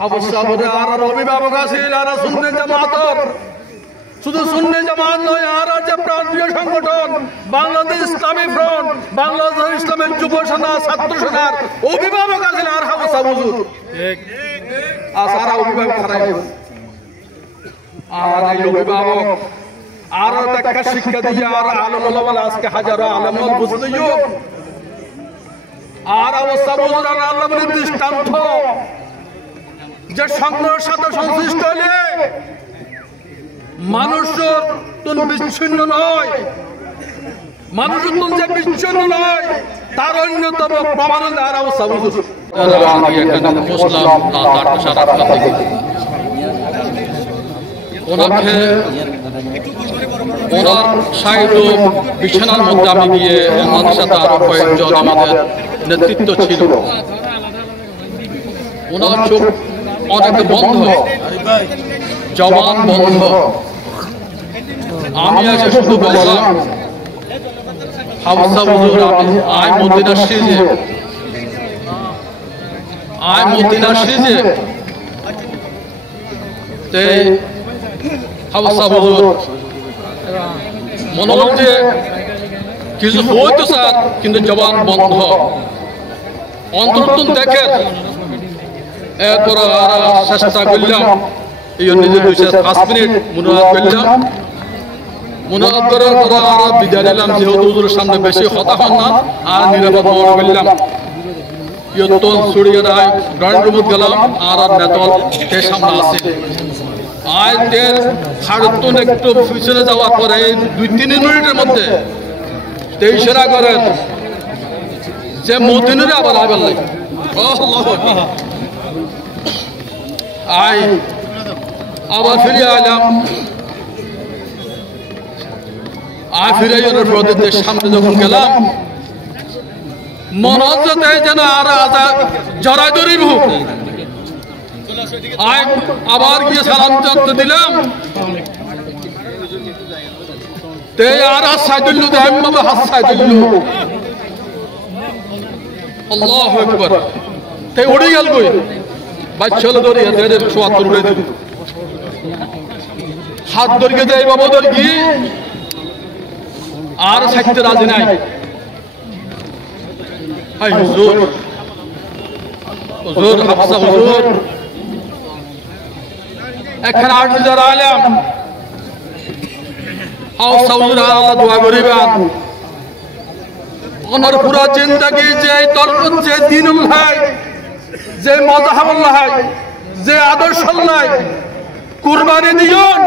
হাবসাবরে আর অভিভাবক আছিল আর সুন্নি জামাতর শুধু সুন্নি জামাত নয় আর যে প্রান্তীয় সংগঠন বাংলাদেশ ইসলামী ফ্রন্ট বাংলাদেশ ইসলামের যুব সেনা ছাত্র সেনার অভিভাবক আছিল আর হাবসা হুজুর আর সারা অভিভাবক খারাপ আর এই অভিভাবক আর একটা শিক্ষা দিয়ে আর আলম ওলামা আজকে হাজারো আলম বুঝতে আর অবস্থা হুজুর আর আল্লাহ দৃষ্টান্ত যে সংগ্রহের সাথে সংশ্লিষ্ট হলে মানুষের বিচ্ছিন্ন নয়, মানুষের যে বিচ্ছিন্ন নয় তার অন্যতম প্রমাণ আর অবস্থা হুজুর ওনাকে ওনার সাহিত্য বিছানার মধ্যে আমি গিয়ে ওনার সাথে আরো কয়েকজন আমাদের নেতৃত্ব ছিল। ওনার চোখ অনেক বন্ধ, জবান বন্ধ। আমি আজকে শুধু বললাম হাবসা হুজুর আয় মদিনা সিজে, আয় মদিনা সিজে তে হাবসা হুজুর মনে হচ্ছে কিছু হইতো স্যার, কিন্তু জবান বন্ধ। অন্তর্তুন দেখেন এরপর চেষ্টা করলাম এই নিজে 2-5 মিনিট মনোনাদ করলাম। মনোনাদ করার পর আর বিদায় নিলাম, যেহেতু হুজুরের সামনে বেশি কথা হন না আর নিরাপদ মনে করলাম। ইয়তল ছড়িয়ে দেয় ড্রয়িং রুমত গেলাম আর নেতল এর সামনে আছে আয়তের হাড়তন একটু পিছনে যাওয়ার পরে 2-3 মিনিটের মধ্যে 23 করেন যে মদিনারে আবার আবার লাগে আয় আবার ফিরে আইলাম। আয় ফিরে প্রদেশের সামনে যখন গেলাম মনে হচ্ছে যেন আর জড়াই দড়ির মুখ। আয় আবার গিয়ে সালাম জানতে দিলাম, তে আর হাসাই দিল দেহভাবে হাসাই দিল আল্লাহু আকবার। তে উড়ে গেল কই বাচ্চা ধরে এদের 74 উড়ে দিল, হাত ধরিয়ে দেয় বাবা ধরি আর সাইতে রাজি নাই। হাই হুজুর, হুজুর হাফসা হুজুর এখানে 8,000 আলেম হাফসা হুজুর আল্লাহ দোয়া করিবেন ওনার পুরা জিন্দেগি যে তরফ যে দ্বীনুল হাই যে মাযহাবুল হাই যে আদর্শ নাই কুরবানি দিয়ন,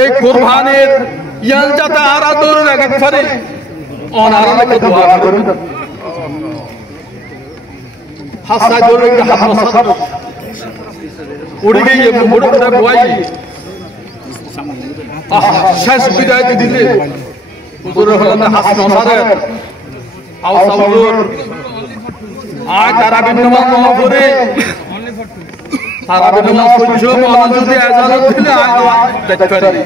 এই কুরবানির ইয়ান যাতে আরাদর লাগে পারে অনারাকে দোয়া করুন। হাসাই ধরে হাসাত উড়ে গিয়ে মুড়ে মুড়ে বয়াই শেষ বিদায় দিতে হুজুর হলেন হাসন সারে আওসা হুজুর আয় তারাবির নামাজ পড়ে তারাবির নামাজ পড়ছো মন যদি ইজাজত দিলে আয় দেখতে পারি।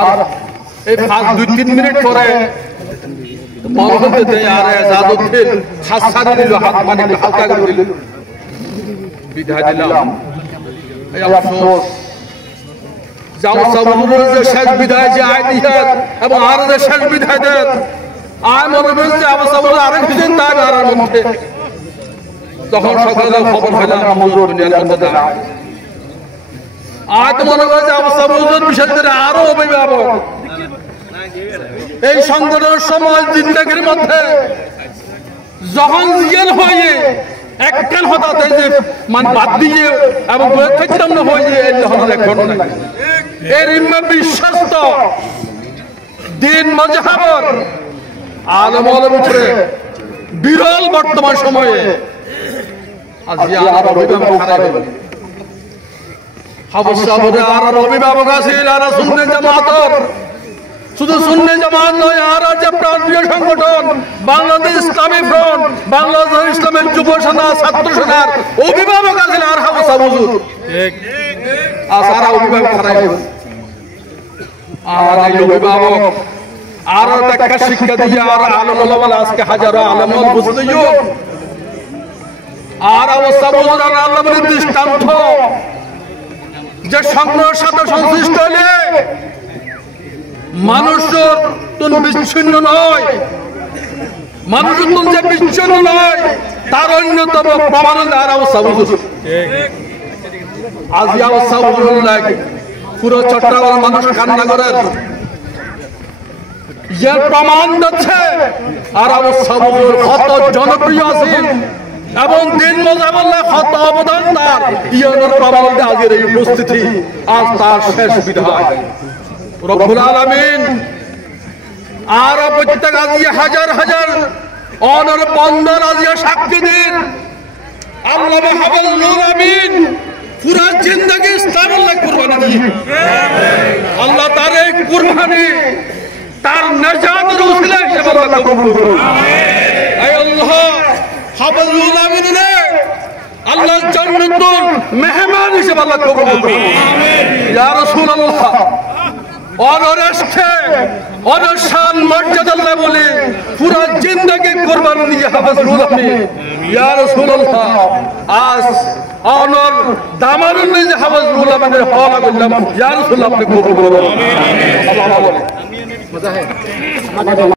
আর এই 2-3 মিনিট পরে মরহতে দেয় আর ইজাজত দিল হাসা দিল, হাত মানে হালকা করে দিল, বিদায় দিলাম। এই আফসোস যাও সবুরের যে শেষ বিদায় যে আয় দিয়ে এবং আর যে শেষ বিদায় দেন আয় মনে বলছে অবস্থা বলে আরেক দিন তার আর মধ্যে তখন সকালে খবর পেলাম হুজুর দুনিয়ার মধ্যে নাই। আয় তো মনে করছে অবস্থা হুজুর বিশেষ করে আরো অভিভাবক এই সংকটের সময় জিন্দেগির মধ্যে যখন জিয়ান হয়ে একখান হঠাৎ যে মান বাদ দিয়ে এবং বৈক্ষেত্রাম হয়ে এই ধরনের এক ঘটনা এর বিশ্বস্ত দিন মজহাবর আলম আলম উঠে বিরল বর্তমান সময়ে আর অভিভাবক আছিল আর সুন্নি জামাতর শুধু সুন্নি জামাত নয় আর যে প্রান্তীয় সংগঠন বাংলাদেশ ইসলামী ফ্রন্ট বাংলাদেশ ইসলামের যুব সেনা ছাত্র সেনার অভিভাবক আছিল আর হাবসা হুজুর আর সারা অভিভাবক খারাপ আর এই অভিভাবক আর একটা শিক্ষা দিয়ে আর আলম ওলামা আজকে হাজারো আলম বুঝতে আর অবস্থা বুঝুন আল্লাহ বলে দৃষ্টান্ত যে সংগ্রহের সাথে সংশ্লিষ্ট হলে মানুষ তুমি বিচ্ছিন্ন নয়, মানুষ যে বিচ্ছিন্ন নয় তার অন্যতম প্রমাণ আর অবস্থা বুঝুন। আজ অবস্থা বুঝুন লাগে পুরো চট্টগ্রাম মানুষ কান্না করেন, এর প্রমাণ দিচ্ছে আর অবস্থা বুঝুন কত জনপ্রিয় আছে এবং দিন মোজাবল্লাহ কত অবদান তার ইয়ানোর প্রমাণ আজকের এই উপস্থিতি, আজ তার শেষ বিদায়। রব্বুল আলামিন আর প্রত্যেক আজিয়া হাজার হাজার অনর বন্দর আজিয়া সাক্ষী দিন আল্লাহ হাফেজুল আমিন পুরা জিন্দগি ইসলামের কুরবানি দিয়ে আল্লাহ তার এই কুরবানি তার নাজাতের উসিলা হিসেবে আল্লাহ কবুল করুন। আয় আল্লাহ হাফেজুল আমিন রে আল্লাহ জান্নাতুল মেহমান হিসেবে আল্লাহ কবুল করুন। ইয়া রাসূলুল্লাহ অনরেশে অনশান মর্যাদা বলে পুরা জিন্দগি কুরবানি দিয়ে হাফেজুল আমিন ইয়া রাসূলুল্লাহ আজ অনর দামানুন নিয়ে হাফেজুল আমিনের হওয়া করলাম ইয়া রাসূলুল্লাহ আপনি কবুল করুন। আমিন।